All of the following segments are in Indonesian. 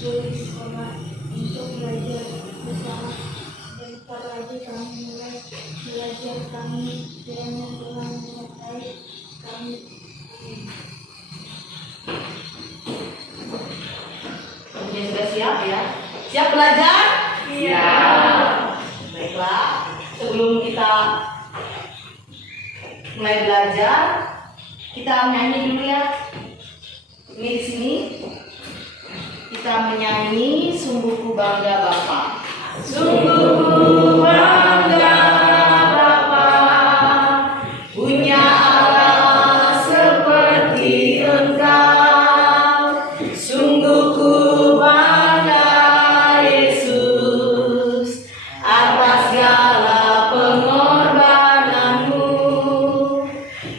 sulit sekolah untuk belajar bersama. Bentar lagi kami mulai belajar, kami kiranya Tuhan menyertai kami. Kamunya sudah siap ya? Siap belajar? Siap. Baiklah, sebelum kita mulai belajar, kita menyanyi dulu ya. Ini di sini kita menyanyi Sungguh Ku Bangga Bapa. Sungguh ku bangga Bapa, punya Allah seperti Engkau. Sungguh ku bangga Yesus atas segala pengorbananmu.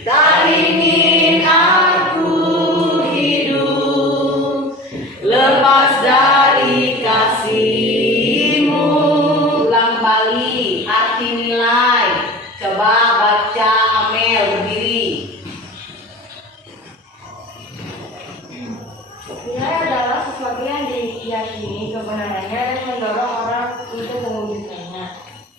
Tak ingin aku hidup lepas dari kasih-Mu. Ulang kembali arti nilai. Coba baca Amel berdiri. Nilai adalah sesuatu yang diyakini kebenarannya dan mendorong orang untuk mewujudkannya.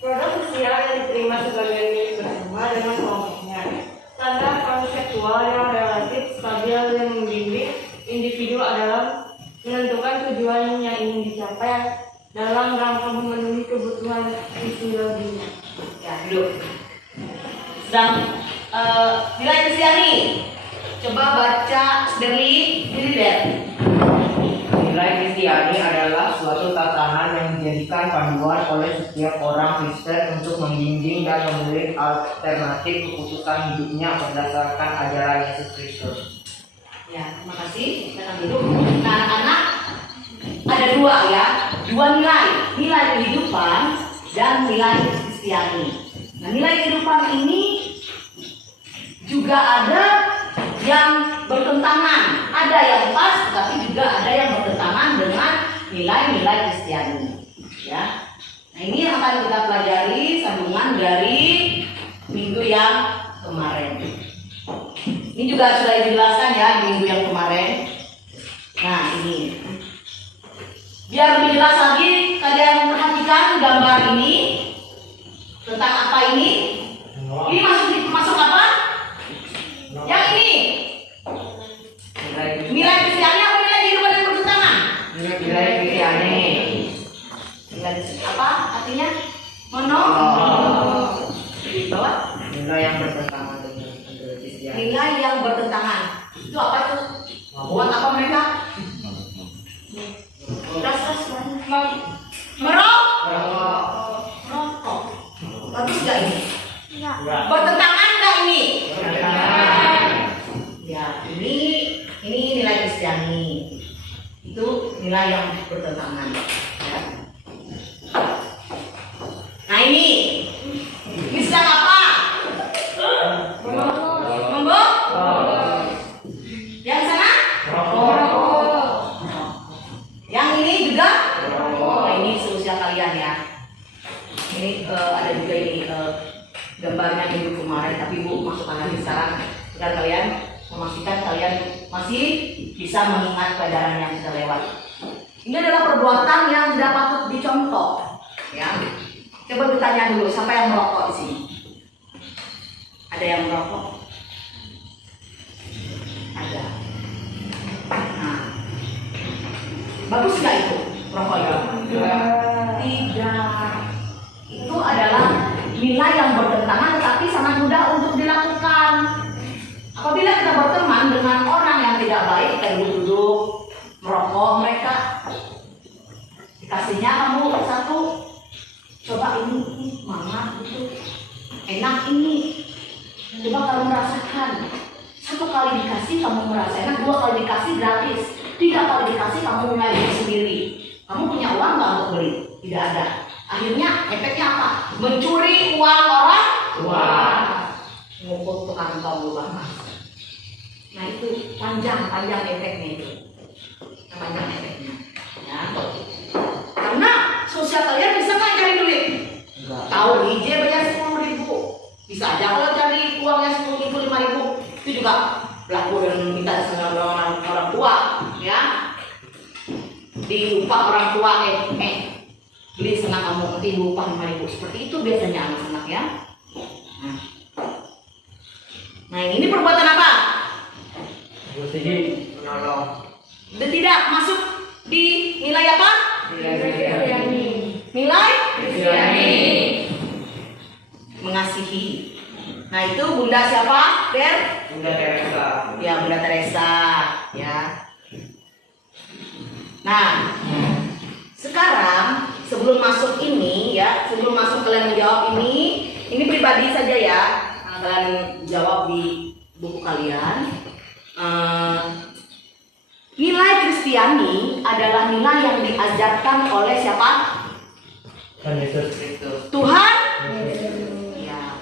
Produk sosial yang diterima sebagai milik bersama dengan kelompoknya. Tanda konseptual yang relatif stabil dan membimbing individu adalah menentukan tujuan yang ingin dicapai dalam rangka memenuhi kebutuhan fisiologinya. Ya, duduk. Sedang nilai Kristiani. Coba baca dari Der. Nilai Kristiani adalah suatu tatanan yang dijadikan panduan oleh setiap orang Kristen untuk membimbing dan memilih alternatif keputusan hidupnya berdasarkan ajaran Yesus Kristus. Ya, terima kasih. Tenang dulu. Nah, anak-anak ada dua ya, dua nilai, nilai kehidupan dan nilai Kristiani. Nah, nilai kehidupan ini juga ada yang bertentangan, ada yang pas, tapi juga ada yang bertentangan dengan nilai-nilai Kristiani. Ya, nah ini yang akan kita pelajari sambungan dari minggu yang kemarin. Ini juga sudah dijelaskan ya di minggu yang kemarin. Nah ini, biar lebih jelas lagi, kalian perhatikan gambar ini tentang apa ini? Ini masuk apa? Yang ini nilai Kristiani apa nilai kehidupan yang bertentangan? Nilai Kristiani. Nilai apa artinya? Di bawah Nilai yang bertentangan dengan ajaran Kristiani. nilai yang bertentangan. Itu apa itu? Buat apa mereka? Merokok. Bagus nggak ini? Bertentangan nggak ini? Ya, ini nilai Kristiani. Itu nilai yang bertentangan. Ya. Nah ini sedang apa? Monggo. Yang sana? Yang ini juga? Nah, ini seusia kalian ya. Ini ada juga ini gambarnya minggu kemarin, tapi Bu masukkan lagi sekarang agar kalian memastikan kalian masih bisa mengingat pelajaran yang sudah lewat. Ini adalah perbuatan yang tidak patut dicontoh. Ya, coba bertanya dulu, siapa yang merokok di sini? Ada yang merokok? Ada. Nah, bagus nggak itu merokok itu? Tidak. Itu adalah nilai yang bertentangan, tetapi sangat mudah untuk dilakukan. Apabila kita berteman dengan orang yang tidak baik, kita duduk merokok, mereka dikasihnya kamu satu, coba ini mama itu enak ini, coba kamu rasakan. Satu kali dikasih kamu merasa enak, dua kali dikasih gratis, tiga kali dikasih kamu mulai beli sendiri. Kamu punya uang nggak untuk beli? Tidak ada. Akhirnya efeknya apa? Mencuri uang orang tua, ngumpul ke kantong lubang mas. Nah itu panjang efeknya itu, panjang efeknya. Ya. Karena sosial kalian bisa nggak cari duit? Tahu IJ bayar 10.000, bisa aja kalau cari uangnya 10.000, 5.000, itu juga pelaku dan minta sama orang tua, ya. diupah orang tua, beli senang kamu nanti diupah 5.000. Seperti itu biasanya anak-anak ya. Nah ini perbuatan apa? Menolong. Dan tidak masuk di nilai apa? Nilai mengasihi. Nah itu Bunda siapa? Bunda Teresa. Ya Bunda Teresa ya. Nah sekarang sebelum masuk ini ya, sebelum masuk kalian menjawab ini pribadi saja ya. Kalian jawab di buku kalian. Nilai Kristiani adalah nilai yang diajarkan oleh siapa? Tuhan Yesus Kristus. Tuhan. Ya.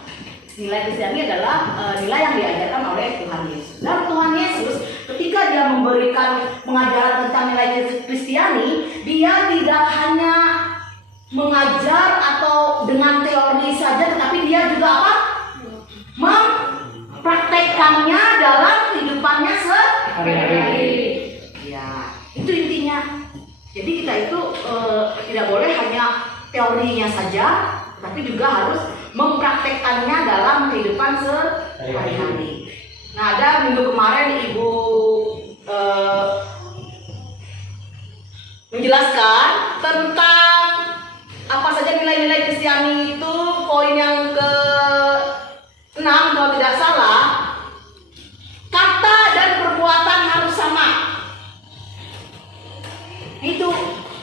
Nilai Kristiani adalah nilai yang diajarkan oleh Tuhan Yesus. Dan Tuhan Yesus ketika dia memberikan pengajaran tentang nilai Kristiani, dia tidak hanya mengajar atau dengan teori saja, tetapi dia juga apa? Mempraktekkannya dalam kehidupannya sehari-hari. Ya, itu intinya. Jadi kita itu tidak boleh hanya teorinya saja, tapi juga harus mempraktekkannya dalam kehidupan sehari-hari. Nah, ada minggu kemarin Ibu menjelaskan tentang apa saja nilai-nilai Kristiani itu. Poin yang ke-6 kalau tidak salah, kata dan perbuatan harus sama. Itu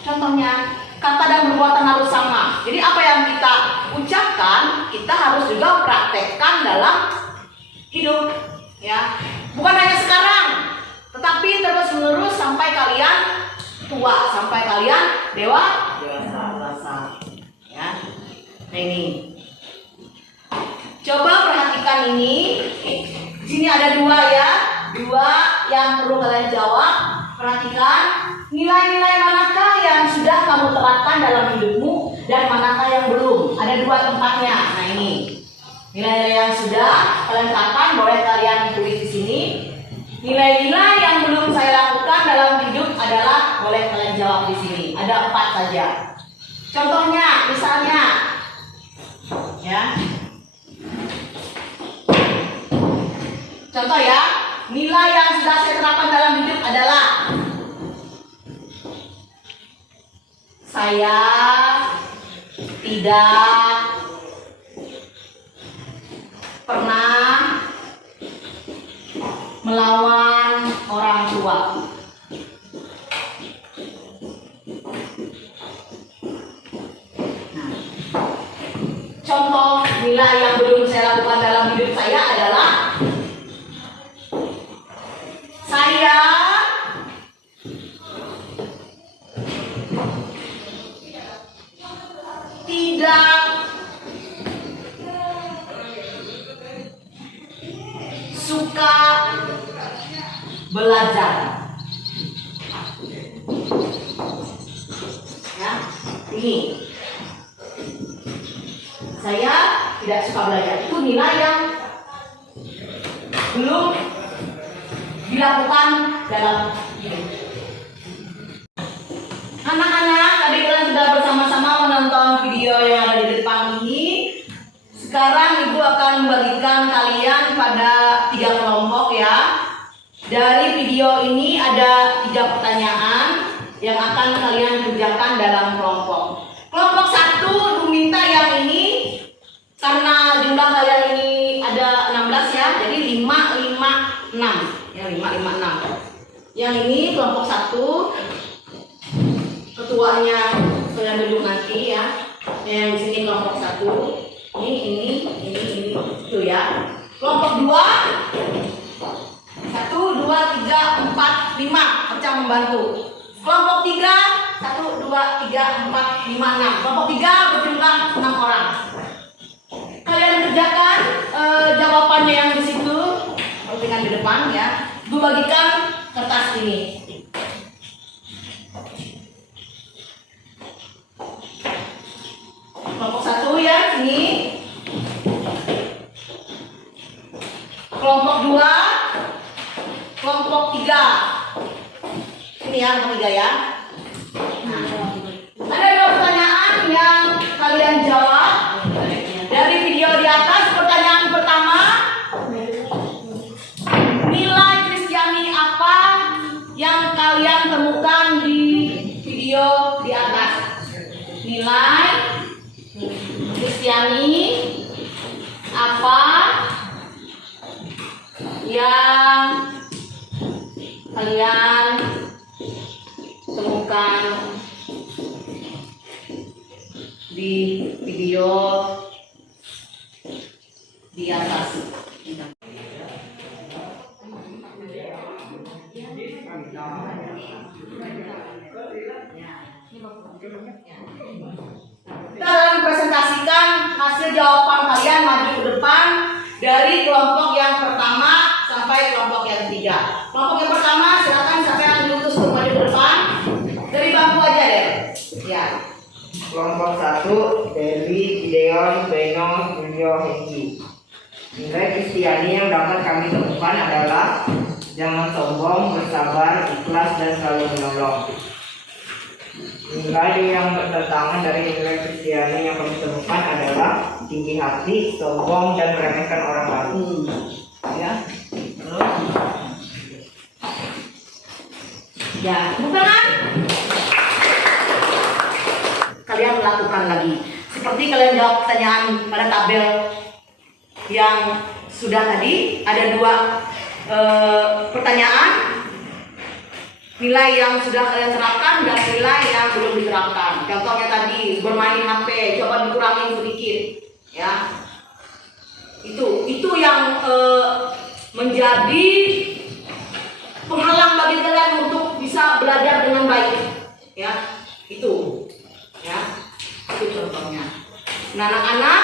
contohnya, kata dan perbuatan harus sama. Jadi apa yang kita ucapkan, kita harus juga praktekkan dalam hidup, ya. Bukan hanya sekarang, tetapi terus menerus sampai kalian tua, sampai kalian dewasa, ya. Nah ini, coba perhatikan ini. Di sini ada dua ya, dua yang perlu kalian jawab. Perhatikan. Nilai-nilai manakah yang sudah kamu terapkan dalam hidupmu dan manakah yang belum? Ada dua tempatnya. Nah ini nilai-nilai yang sudah kalian terapkan, boleh kalian tulis di sini. Nilai-nilai yang belum saya lakukan dalam hidup adalah, boleh kalian jawab di sini. Ada 4 saja. Contohnya, misalnya, ya. Contoh ya, nilai yang sudah saya terapkan dalam hidup adalah saya tidak pernah melawan orang tua. Nah, contoh nilai yang belum saya lakukan dalam hidup saya adalah saya tidak suka belajar. Ya, ini saya tidak suka belajar. Itu nilai yang belum dilakukan dalam hidup. Anak-anak, tadi kalian sudah bersama-sama menonton video yang ada di depan ini. Sekarang Ibu akan membagikan kalian pada 3 kelompok ya. Dari video ini ada 3 pertanyaan yang akan kalian kerjakan dalam kelompok. Kelompok 1 Ibu minta yang ini, karena jumlah kalian ini ada 16 ya, jadi 5, 5, 6 ya, 5, 5, 6. Yang ini kelompok 1, ketuanya kalian duduk nanti ya. Yang di sini kelompok 1, ini itu ya. Kelompok 2, 1, 2, 3, 4, 5 pecah membantu. Kelompok 3, 1, 2, 3, 4, 5, 6. Kelompok 3 berjumlah 6 orang. Kalian kerjakan jawabannya yang di situ, dengan di depan ya. Gue bagikan kertas ini. Kelompok 1 ya, sini. Kelompok 2, kelompok 3. Ini ya, kelompok 3 ya. Kristiani, apa yang kalian temukan di video di atas? Kita akan presentasikan hasil jawaban kalian maju ke depan dari kelompok yang pertama sampai kelompok yang ketiga. Kelompok yang pertama silakan siapa yang diutus untuk maju ke depan dari bangku aja deh. Ya. Kelompok 1, Dewi, Gideon, Beno, Julio, Hengki. Nilai Kristiani yang dapat kami temukan adalah jangan sombong, bersabar, ikhlas, dan selalu menolong. Nilai yang bertentangan dari nilai Kristiani yang kami temukan adalah tinggi hati, sombong, dan meremehkan orang lain. Ya. Terus. Ya, bukan? Kalian melakukan lagi. Seperti kalian jawab pertanyaan pada tabel yang sudah tadi, ada 2 pertanyaan. Nilai yang sudah kalian terapkan dan nilai yang belum diterapkan. Contohnya tadi bermain HP, coba dikurangin sedikit, ya. Itu yang menjadi penghalang bagi kalian untuk bisa belajar dengan baik, ya. Itu contohnya. Nah, anak-anak,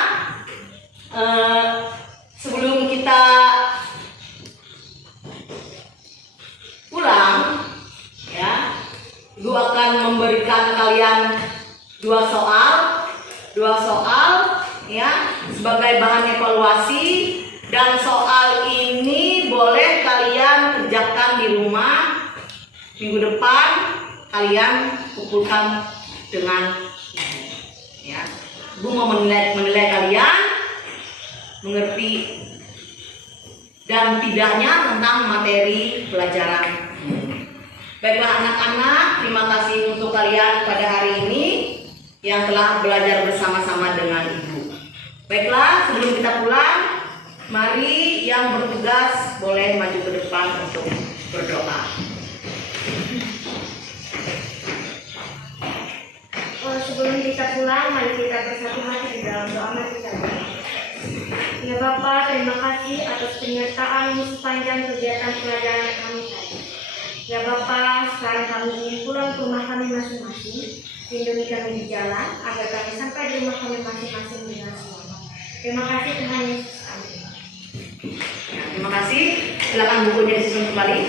sebelum kita pulang, ya, Ibu akan memberikan kalian 2 soal, ya, sebagai bahan evaluasi, dan soal ini boleh kalian kerjakan di rumah. Minggu depan kalian kumpulkan dengan Ibu, ya. Ibu mau menilai kalian mengerti dan tidaknya tentang materi pelajaran. Baiklah anak-anak, terima kasih untuk kalian pada hari ini yang telah belajar bersama-sama dengan Ibu. Baiklah, sebelum kita pulang, mari yang bertugas boleh maju ke depan untuk berdoa. Sebelum kita pulang, mari kita bersatu hati di dalam doa. Mari kita berdoa. Ya Bapa, terima kasih atas penyertaan sepanjang kegiatan pelajaran kami tadi. Ya Bapa, sekarang kami ingin pulang ke rumah kami masing-masing. Lindungi kami di jalan, agar kami sampai di rumah kami masing-masing dengan selamat. Terima kasih Tuhan Yesus. Amin. Terima kasih. Silakan bukunya disusun kembali.